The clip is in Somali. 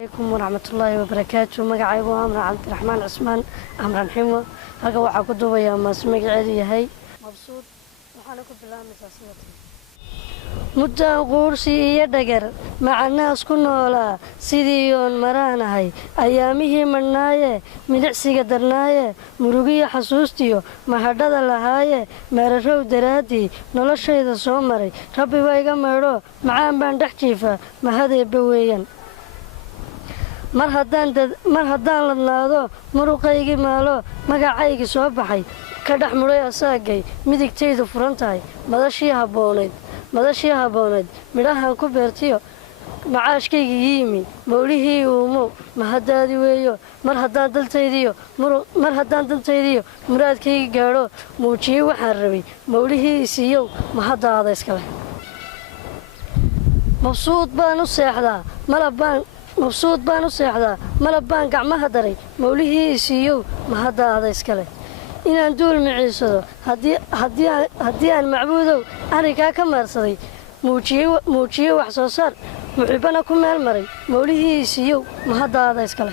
عليكم ورحمة الله وبركاته. مقعيبو أمر عبد الرحمن عثمان أمر الحمو هكا waxaa ku duubaya maas magaceedu yahay mabsuud waxaana ku bilaabmaysaa sidatan muddo quursi iyo dhagar macanaas ku noolaa sidii yoon maraanahay ayaamihii madhnaaye milicsiga darnaaye murugiyo xasuustiyo mahadhada lahaaye meerarow daraaddii noloshayda soo maray rabbi baa iga maydho macaan baan dhex jiifa mahadeebba weeyaan mar haddaan ladnaado muruqaygii maalo magacaygii soo baxay ka dhex mudhay asaagay midigtaydu furan tahay madashii habboonayd midhahan ku beertiyo macaashkaygii yimi mawlihii uumow mahaddaadi weeyo mar haddaan dantaydiyo muraadkaygii gaadho muujiyey waxaan rabay mawlihii isiiyow mahaddaada iskale mabsuud baan u seexdaa malab baan gacmaha daray mawlihii isiiyow mahaddaada iskale inaan duul miciisado haddii aan macbuudow arrinkaa ka maarsaday muujiyey wax soo saar muxibbana ku meel maray mawlihii isiiyow mahaddaada iskale